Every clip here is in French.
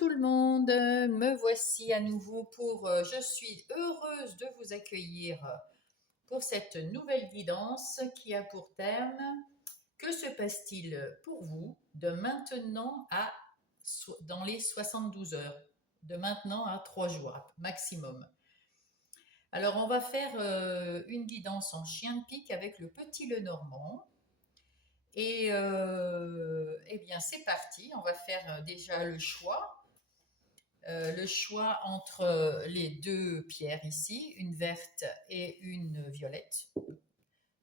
tout le monde, me voici à nouveau je suis heureuse de vous accueillir pour cette nouvelle guidance qui a pour thème que se passe-t-il pour vous de maintenant dans les 72 heures, de maintenant à 3 jours maximum. Alors on va faire une guidance en chien de pique avec le petit Lenormand. Et eh bien c'est parti, on va faire déjà le choix entre les deux pierres ici, une verte et une violette.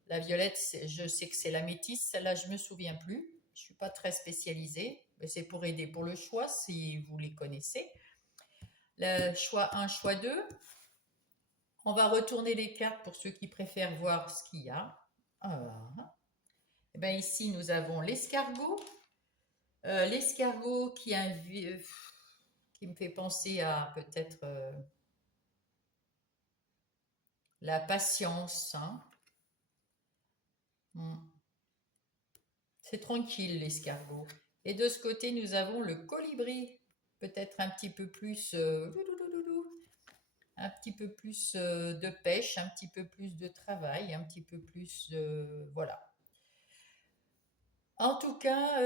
La violette, je sais que c'est la métisse, celle-là je ne me souviens plus, je ne suis pas très spécialisée, mais c'est pour aider pour le choix si vous les connaissez. Le choix 1, choix 2, on va retourner les cartes pour ceux qui préfèrent voir ce qu'il y a. Et bien ici nous avons l'escargot. L'escargot qui me fait penser à peut-être la patience. Hein. C'est tranquille l'escargot. Et de ce côté, nous avons le colibri, peut-être un petit peu plus, de pêche, un petit peu plus de travail, un petit peu plus, voilà. En tout cas,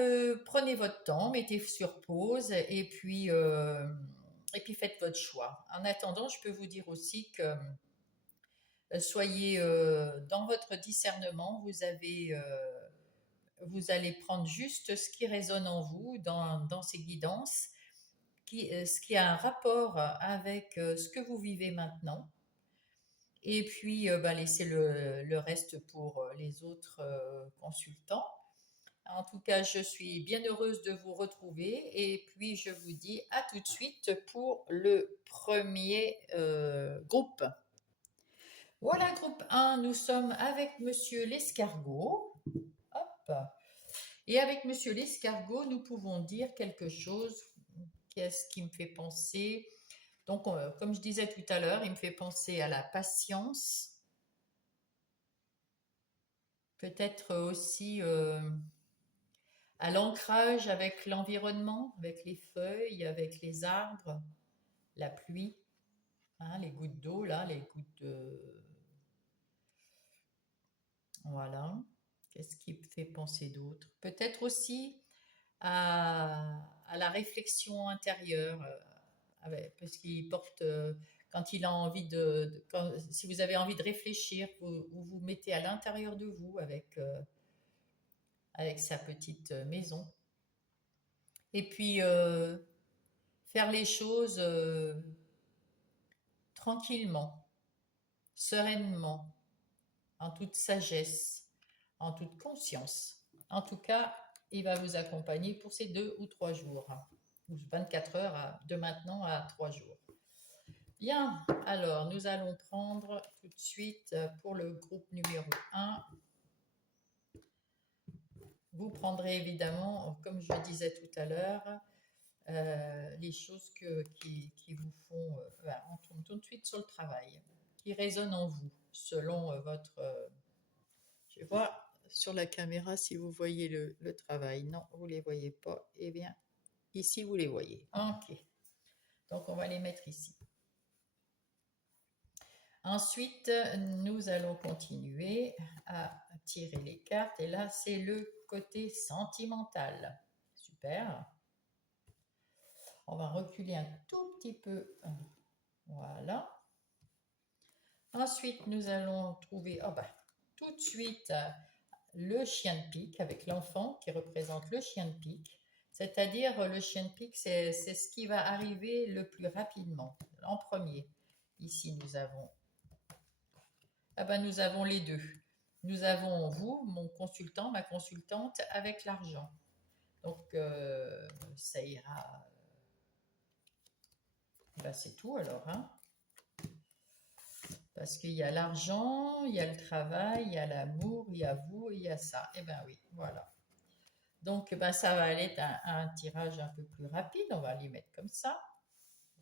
prenez votre temps, mettez sur pause et puis faites votre choix. En attendant, je peux vous dire aussi que soyez dans votre discernement, vous allez prendre juste ce qui résonne en vous dans ces guidances, ce qui a un rapport avec ce que vous vivez maintenant. Et puis, laissez le reste pour les autres consultants. En tout cas, je suis bien heureuse de vous retrouver et puis je vous dis à tout de suite pour le premier groupe. Voilà, groupe 1, nous sommes avec Monsieur l'escargot. Hop. Et avec Monsieur l'escargot, nous pouvons dire quelque chose. Qu'est-ce qui me fait penser? Donc, comme je disais tout à l'heure, il me fait penser à la patience. Peut-être aussi à l'ancrage avec l'environnement, avec les feuilles, avec les arbres, la pluie, hein, les gouttes d'eau, là, les gouttes de... Voilà. Qu'est-ce qui me fait penser d'autre? Peut-être aussi à la réflexion intérieure, parce qu'il porte, quand il a envie si vous avez envie de réfléchir, vous vous mettez à l'intérieur de vous avec sa petite maison. Et puis, faire les choses tranquillement, sereinement, en toute sagesse, en toute conscience. En tout cas, il va vous accompagner pour ces 2 ou 3 jours, ou 24 heures de maintenant à 3 jours. Bien, alors nous allons prendre tout de suite pour le groupe numéro 1. Vous prendrez évidemment, comme je le disais tout à l'heure, les choses qui vous font... on tourne tout de suite sur le travail, qui résonnent en vous, selon votre... je vais voir sur la caméra si vous voyez le travail. Non, vous ne les voyez pas. Eh bien, ici, vous les voyez. Ok. Donc, on va les mettre ici. Ensuite, nous allons continuer à tirer les cartes. Et là, c'est le côté sentimental. Super. On va reculer un tout petit peu. Voilà. Ensuite, nous allons trouver tout de suite le chien de pique avec l'enfant qui représente le chien de pique. C'est-à-dire, le chien de pique, c'est ce qui va arriver le plus rapidement, en premier. Ici, nous avons nous avons les deux. Nous avons vous, mon consultant, ma consultante, avec l'argent. Donc, ça ira. C'est tout alors. Hein. Parce qu'il y a l'argent, il y a le travail, il y a l'amour, il y a vous, il y a ça. Eh bien oui, voilà. Donc, ça va aller être un tirage un peu plus rapide. On va les mettre comme ça.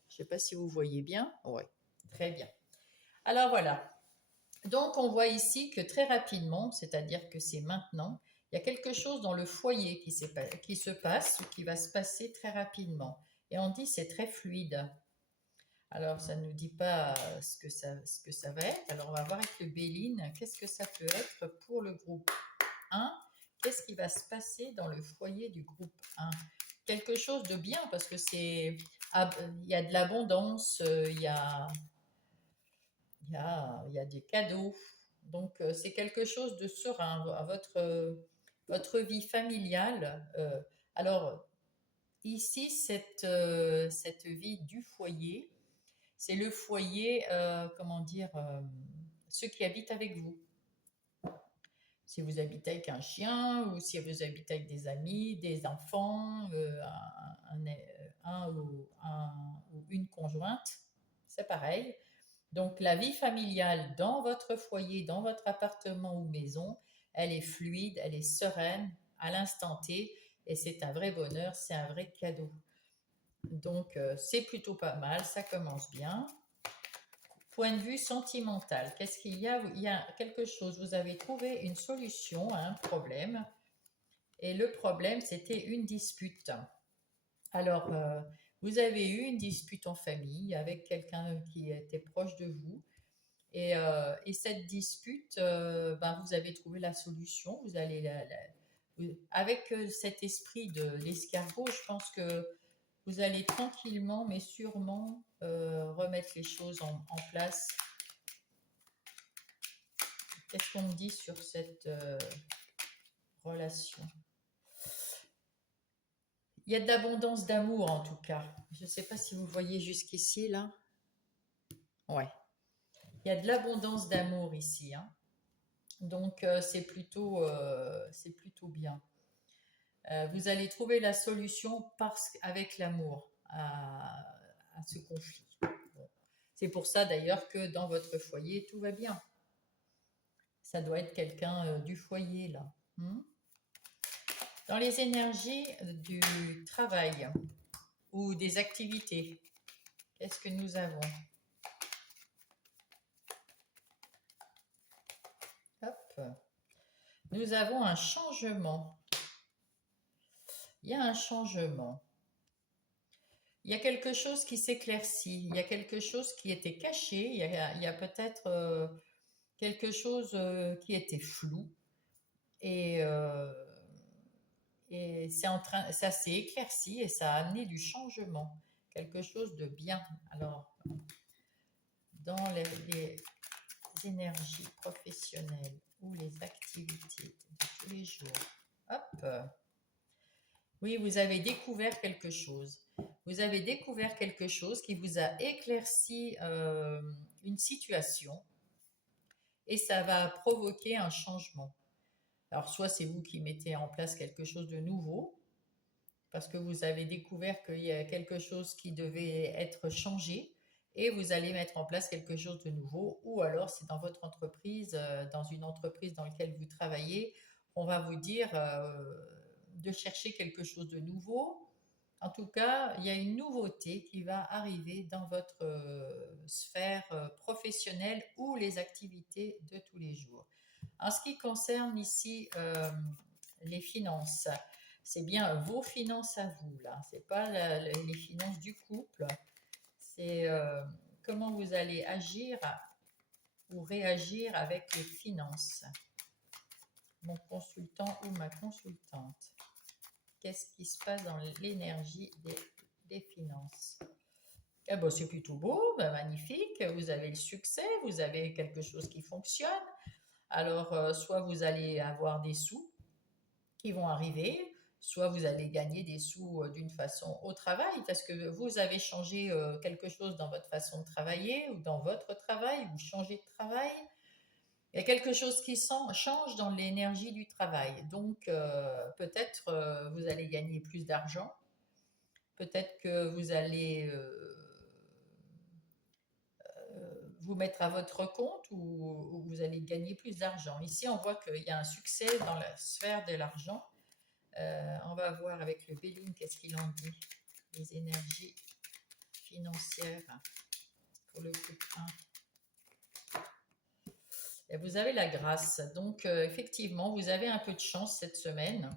Je ne sais pas si vous voyez bien. Oui, très bien. Alors voilà. Donc, on voit ici que très rapidement, c'est-à-dire que c'est maintenant, il y a quelque chose dans le foyer qui se passe ou qui va se passer très rapidement. Et on dit c'est très fluide. Alors, ça ne nous dit pas ce que ça va être. Alors, on va voir avec le Béline, qu'est-ce que ça peut être pour le groupe 1. Qu'est-ce qui va se passer dans le foyer du groupe 1? Quelque chose de bien, parce que il y a de l'abondance, il y a des cadeaux. Donc, c'est quelque chose de serein à votre vie familiale. Alors, ici, cette vie du foyer, c'est le foyer, comment dire, ceux qui habitent avec vous. Si vous habitez avec un chien ou si vous habitez avec des amis, des enfants, ou une conjointe, c'est pareil. Donc la vie familiale dans votre foyer, dans votre appartement ou maison, elle est fluide, elle est sereine à l'instant T et c'est un vrai bonheur, c'est un vrai cadeau. Donc c'est plutôt pas mal, ça commence bien. Point de vue sentimental, qu'est-ce qu'il y a? Il y a quelque chose, vous avez trouvé une solution à un problème et le problème c'était une dispute. Alors, vous avez eu une dispute en famille avec quelqu'un qui était proche de vous et cette dispute, ben, vous avez trouvé la solution, vous allez avec cet esprit de l'escargot, je pense que vous allez tranquillement mais sûrement remettre les choses en place. Qu'est-ce qu'on me dit sur cette relation? Il y a de l'abondance d'amour en tout cas. Je ne sais pas si vous voyez jusqu'ici là. Ouais. Il y a de l'abondance d'amour ici, hein. Donc c'est plutôt bien. Vous allez trouver la solution avec l'amour à ce conflit. Bon. C'est pour ça d'ailleurs que dans votre foyer, tout va bien. Ça doit être quelqu'un du foyer là. Dans les énergies du travail ou des activités, qu'est-ce que nous avons? Hop. Nous avons un changement. Il y a un changement. Il y a quelque chose qui s'éclaircit. Il y a quelque chose qui était caché. Il y a peut-être quelque chose qui était flou. Et, euh, et ça s'est éclairci et ça a amené du changement. Quelque chose de bien. Alors, dans les énergies professionnelles ou les activités de tous les jours. Hop. Oui, vous avez découvert quelque chose. Vous avez découvert quelque chose qui vous a éclairci une situation et ça va provoquer un changement. Alors, soit c'est vous qui mettez en place quelque chose de nouveau, parce que vous avez découvert qu'il y a quelque chose qui devait être changé, et vous allez mettre en place quelque chose de nouveau, ou alors c'est dans votre entreprise, dans une entreprise dans laquelle vous travaillez, on va vous dire de chercher quelque chose de nouveau. En tout cas, il y a une nouveauté qui va arriver dans votre sphère professionnelle ou les activités de tous les jours. En ce qui concerne ici les finances, c'est bien vos finances à vous, là. C'est pas les finances du couple. C'est comment vous allez agir ou réagir avec les finances. Mon consultant ou ma consultante. Qu'est-ce qui se passe dans l'énergie des finances? Eh ben, c'est plutôt beau, ben, magnifique. Vous avez le succès, vous avez quelque chose qui fonctionne. Alors, soit vous allez avoir des sous qui vont arriver, soit vous allez gagner des sous d'une façon au travail, parce que vous avez changé quelque chose dans votre façon de travailler ou dans votre travail, vous changez de travail. Il y a quelque chose qui change dans l'énergie du travail. Donc, peut-être vous allez gagner plus d'argent. Peut-être que vous allez vous mettre à votre compte ou vous allez gagner plus d'argent. Ici, on voit qu'il y a un succès dans la sphère de l'argent. On va voir avec le Béline qu'est-ce qu'il en dit. Les énergies financières pour le groupe 1. Et vous avez la grâce. Donc, effectivement, vous avez un peu de chance cette semaine,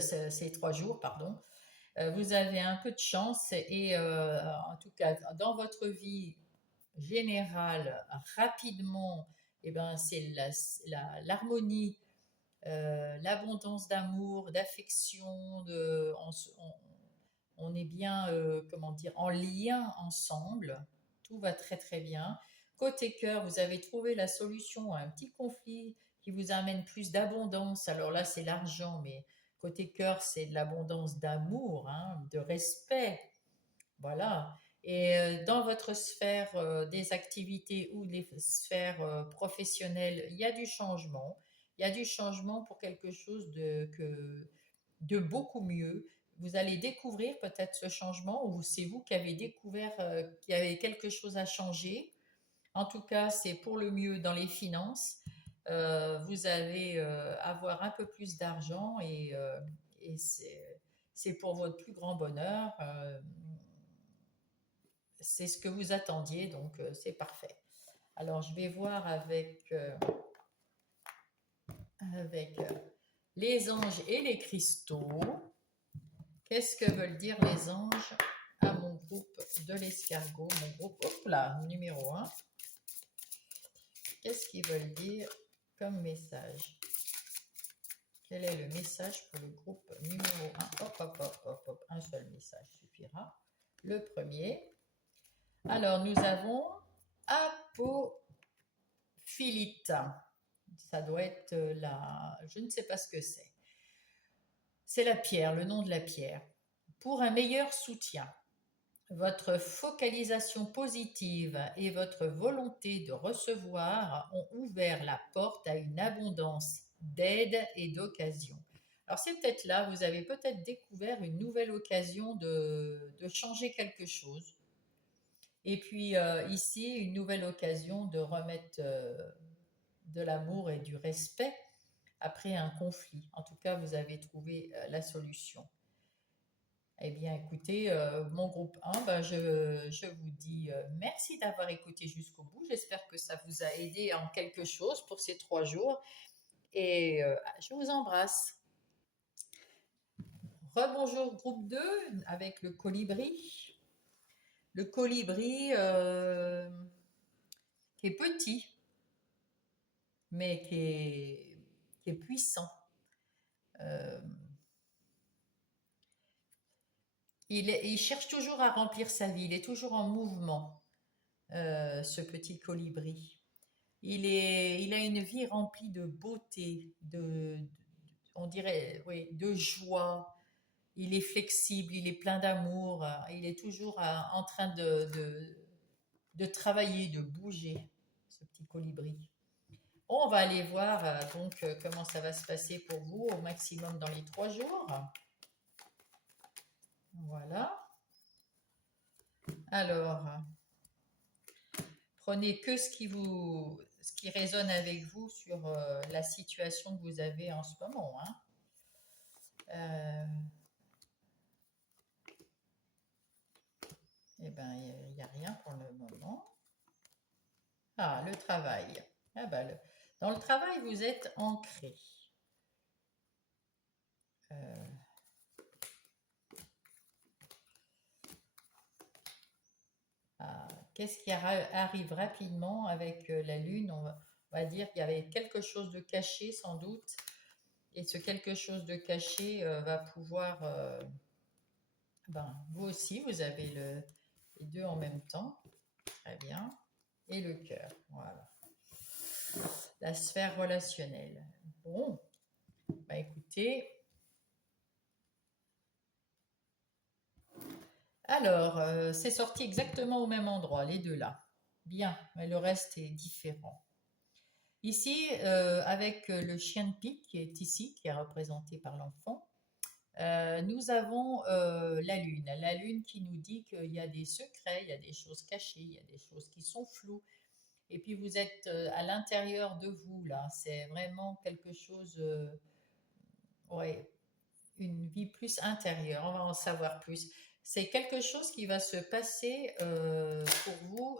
ces 3 jours, pardon. Vous avez un peu de chance et en tout cas, dans votre vie générale, rapidement, eh ben, c'est l'harmonie, l'abondance d'amour, d'affection, on est bien, comment dire, en lien ensemble. Tout va très très bien. Côté cœur, vous avez trouvé la solution à un petit conflit qui vous amène plus d'abondance. Alors là, c'est l'argent, mais côté cœur, c'est de l'abondance d'amour, hein, de respect. Voilà. Et dans votre sphère des activités ou des sphères professionnelles, il y a du changement. Il y a du changement pour quelque chose de beaucoup mieux. Vous allez découvrir peut-être ce changement ou c'est vous qui avez découvert qu'il y avait quelque chose à changer. En tout cas, c'est pour le mieux dans les finances. Vous allez avoir un peu plus d'argent et c'est pour votre plus grand bonheur. C'est ce que vous attendiez, donc c'est parfait. Alors, je vais voir avec les anges et les cristaux. Qu'est-ce que veulent dire les anges à mon groupe de l'escargot? Mon groupe, hop là, numéro 1. Qu'est-ce qu'ils veulent dire comme message? Quel est le message pour le groupe numéro 1? Hop, hop, hop, hop, hop. Un seul message suffira. Le premier. Alors, nous avons apophilite. Ça doit être la... Je ne sais pas ce que c'est. C'est la pierre, le nom de la pierre. Pour un meilleur soutien, votre focalisation positive et votre volonté de recevoir ont ouvert la porte à une abondance d'aide et d'occasion. Alors c'est peut-être là, vous avez peut-être découvert une nouvelle occasion de changer quelque chose. Et puis ici, une nouvelle occasion de remettre de l'amour et du respect après un conflit. En tout cas, vous avez trouvé la solution. Eh bien, écoutez, mon groupe 1, ben, je vous dis merci d'avoir écouté jusqu'au bout. J'espère que ça vous a aidé en quelque chose pour ces 3 jours. Et je vous embrasse. Rebonjour groupe 2 avec le colibri. Le colibri qui est petit, mais qui est puissant. Euh, il cherche toujours à remplir sa vie, il est toujours en mouvement, ce petit colibri. Il a une vie remplie de beauté, on dirait, oui, de joie. Il est flexible, il est plein d'amour, il est toujours en train de travailler, de bouger, ce petit colibri. On va aller voir donc comment ça va se passer pour vous au maximum dans les 3 jours. Voilà. Alors, prenez que ce qui résonne avec vous sur la situation que vous avez en ce moment. Hein. Eh bien, il n'y a rien pour le moment. Ah, le travail. Ah ben, dans le travail, vous êtes ancré. Qu'est-ce qui arrive rapidement avec la Lune? On va dire qu'il y avait quelque chose de caché sans doute. Et ce quelque chose de caché va pouvoir... vous aussi, vous avez les deux en même temps. Très bien. Et le cœur. Voilà. La sphère relationnelle. Bon. Écoutez... Alors, c'est sorti exactement au même endroit, les deux là. Bien, mais le reste est différent. Ici, avec le chien de pique qui est ici, qui est représenté par l'enfant, nous avons la Lune. La Lune qui nous dit qu'il y a des secrets, il y a des choses cachées, il y a des choses qui sont floues. Et puis vous êtes à l'intérieur de vous, là. C'est vraiment quelque chose, ouais, une vie plus intérieure. On va en savoir plus. C'est quelque chose qui va se passer pour vous.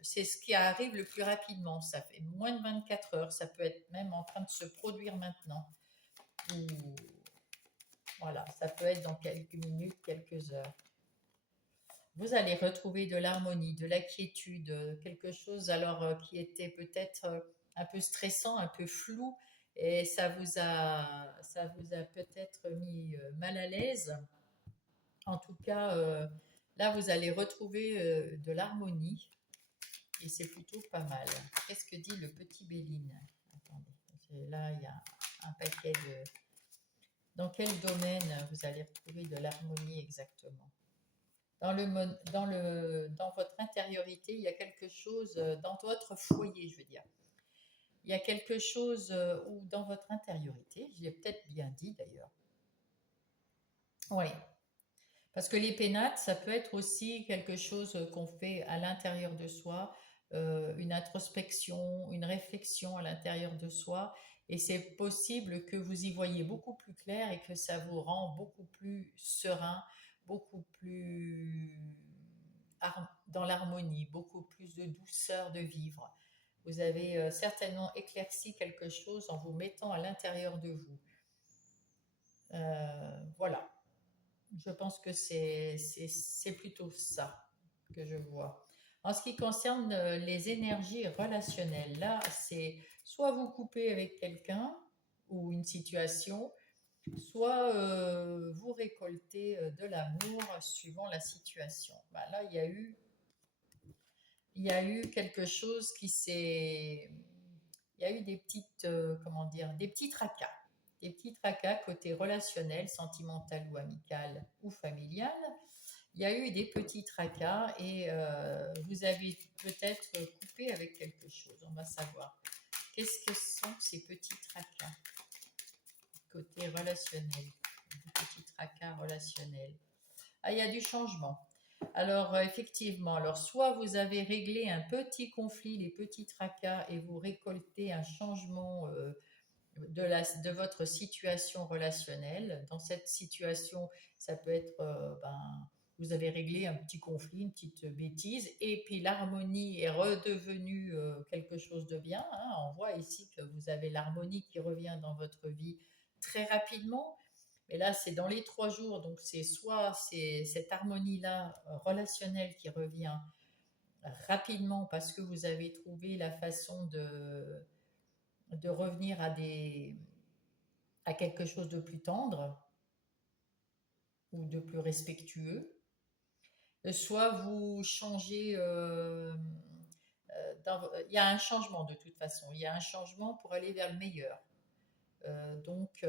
C'est ce qui arrive le plus rapidement. Ça fait moins de 24 heures. Ça peut être même en train de se produire maintenant. Ou Voilà, ça peut être dans quelques minutes, quelques heures. Vous allez retrouver de l'harmonie, de la quiétude, quelque chose alors qui était peut-être un peu stressant, un peu flou, et ça vous a peut-être mis mal à l'aise. En tout cas, là, vous allez retrouver de l'harmonie et c'est plutôt pas mal. Qu'est-ce que dit le petit Béline? Attendez, là, il y a un paquet de... Dans quel domaine vous allez retrouver de l'harmonie exactement? Dans votre intériorité, il y a quelque chose, dans votre foyer, je veux dire. Il y a quelque chose où dans votre intériorité, je l'ai peut-être bien dit d'ailleurs. Oui, parce que les pénates, ça peut être aussi quelque chose qu'on fait à l'intérieur de soi, une introspection, une réflexion à l'intérieur de soi. Et c'est possible que vous y voyez beaucoup plus clair et que ça vous rend beaucoup plus serein, beaucoup plus dans l'harmonie, beaucoup plus de douceur de vivre. Vous avez certainement éclairci quelque chose en vous mettant à l'intérieur de vous. Voilà. Je pense que c'est plutôt ça que je vois. En ce qui concerne les énergies relationnelles, là, c'est soit vous coupez avec quelqu'un ou une situation, soit vous récoltez de l'amour suivant la situation. Bah, là, il y a eu quelque chose qui s'est... Il y a eu des petites, comment dire, des petits tracas. Des petits tracas côté relationnel, sentimental ou amical ou familial. Il y a eu des petits tracas et vous avez peut-être coupé avec quelque chose. On va savoir. Qu'est-ce que sont ces petits tracas côté relationnel? Des petits tracas relationnels. Ah, il y a du changement. Alors, effectivement, alors soit vous avez réglé un petit conflit, les petits tracas, et vous récoltez un changement de votre situation relationnelle. Dans cette situation, ça peut être, vous avez réglé un petit conflit, une petite bêtise, et puis l'harmonie est redevenue quelque chose de bien, hein. On voit ici que vous avez l'harmonie qui revient dans votre vie très rapidement. Mais là, c'est dans les 3 jours, donc c'est soit c'est cette harmonie-là relationnelle qui revient rapidement parce que vous avez trouvé la façon de revenir à quelque chose de plus tendre ou de plus respectueux. Soit vous changez, il y a un changement de toute façon, il y a un changement pour aller vers le meilleur. Donc,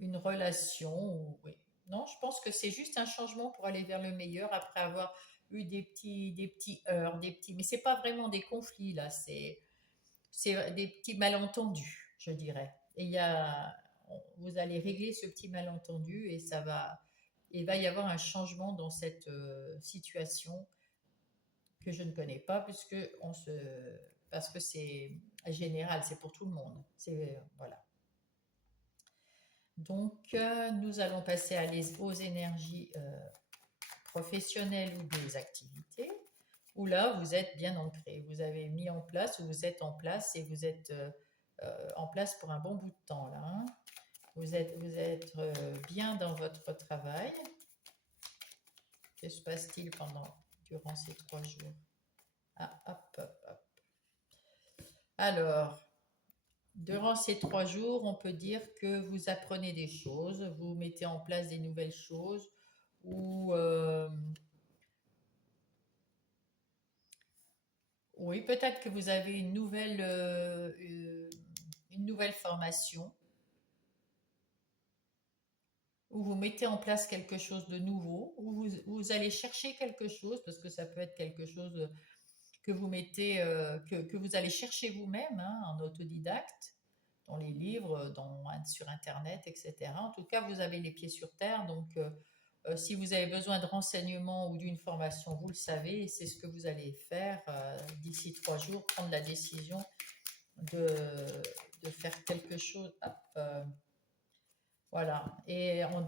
une relation, oui. Non, je pense que c'est juste un changement pour aller vers le meilleur après avoir eu des petits heurts, des petits, mais c'est pas vraiment des conflits là, c'est des petits malentendus, je dirais. Et vous allez régler ce petit malentendu et il va y avoir un changement dans cette situation que je ne connais pas parce que c'est général, c'est pour tout le monde. Voilà. Donc, nous allons passer aux énergies professionnelles ou des activités, où là, vous êtes bien ancré. Vous avez mis en place, ou vous êtes en place, et vous êtes en place pour un bon bout de temps, là, hein. Vous êtes bien dans votre travail. Que se passe-t-il durant ces 3 jours? Ah, hop, hop, hop. Alors, durant ces 3 jours, on peut dire que vous apprenez des choses, vous mettez en place des nouvelles choses, ou oui, peut-être que vous avez une nouvelle formation, ou vous mettez en place quelque chose de nouveau, ou vous allez chercher quelque chose, parce que ça peut être quelque chose que vous mettez, que vous allez chercher vous-même, hein, en autodidacte, dans les livres, sur Internet, etc. En tout cas, vous avez les pieds sur terre, donc si vous avez besoin de renseignements ou d'une formation, vous le savez, et c'est ce que vous allez faire d'ici 3 jours, prendre la décision de, de faire quelque chose. Hop, voilà. Et on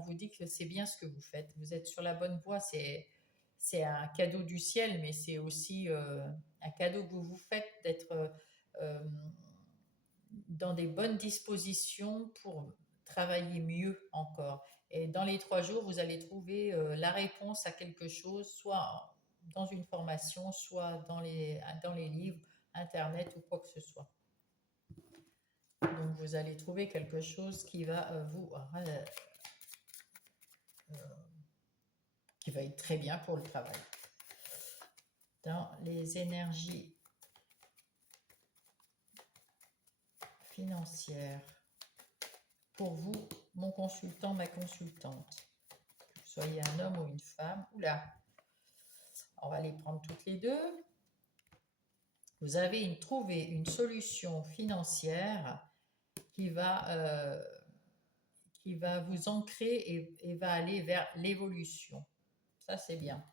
vous dit que c'est bien ce que vous faites. Vous êtes sur la bonne voie. C'est un cadeau du ciel, mais c'est aussi un cadeau que vous vous faites dans des bonnes dispositions pour travailler mieux encore. Et dans les 3 jours, vous allez trouver la réponse à quelque chose, soit dans une formation, soit dans les livres, Internet ou quoi que ce soit. Donc vous allez trouver quelque chose qui va qui va être très bien pour le travail. Dans les énergies financières, pour vous, mon consultant, ma consultante, que vous soyez un homme ou une femme, oula, on va les prendre toutes les deux. Vous avez trouvé une solution financière qui va vous ancrer et va aller vers l'évolution. Ça, c'est bien.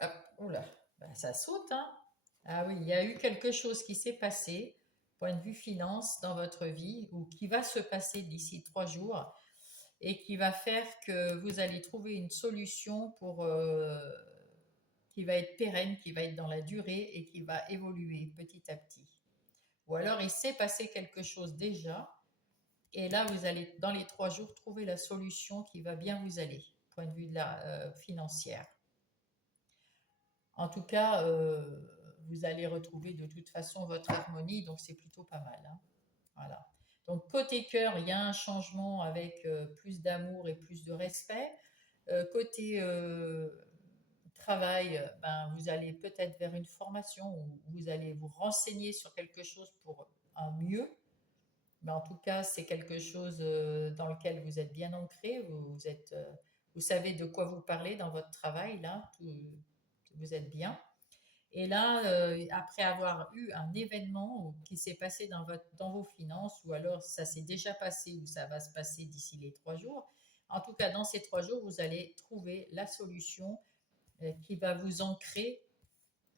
Hop, oula, ben, ça saute, hein? Ah oui, il y a eu quelque chose qui s'est passé, point de vue finance, dans votre vie, ou qui va se passer d'ici 3 jours, et qui va faire que vous allez trouver une solution qui va être pérenne, qui va être dans la durée et qui va évoluer petit à petit. Ou alors, il s'est passé quelque chose déjà, et là, vous allez, dans les 3 jours, trouver la solution qui va bien vous aller, point de vue de la financière. En tout cas, vous allez retrouver de toute façon votre harmonie, donc c'est plutôt pas mal, hein. Voilà. Donc côté cœur, il y a un changement avec plus d'amour et plus de respect. Côté travail, ben, vous allez peut-être vers une formation où vous allez vous renseigner sur quelque chose pour un mieux. Mais en tout cas, c'est quelque chose dans lequel vous êtes bien ancré. Vous savez de quoi vous parlez dans votre travail, là. Vous êtes bien. Et là, après avoir eu un événement qui s'est passé dans vos finances, ou alors ça s'est déjà passé ou ça va se passer d'ici les 3 jours, en tout cas, dans ces 3 jours, vous allez trouver la solution qui va vous ancrer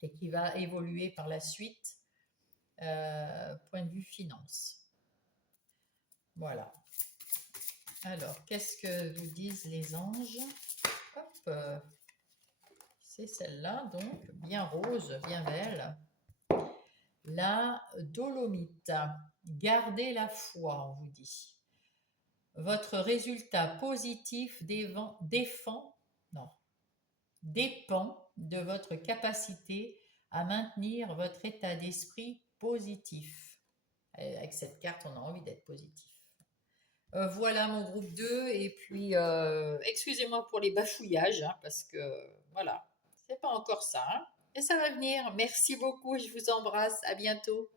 et qui va évoluer par la suite, point de vue finance. Voilà. Alors, qu'est-ce que vous disent les anges? Hop, c'est celle-là, donc, bien rose, bien belle. La dolomite. Gardez la foi, on vous dit. Votre résultat positif dépend de votre capacité à maintenir votre état d'esprit positif. Avec cette carte, on a envie d'être positif. Voilà mon groupe 2. Et puis, excusez-moi pour les bafouillages, hein, parce que, voilà, c'est pas encore ça, hein. Et ça va venir. Merci beaucoup, je vous embrasse. À bientôt.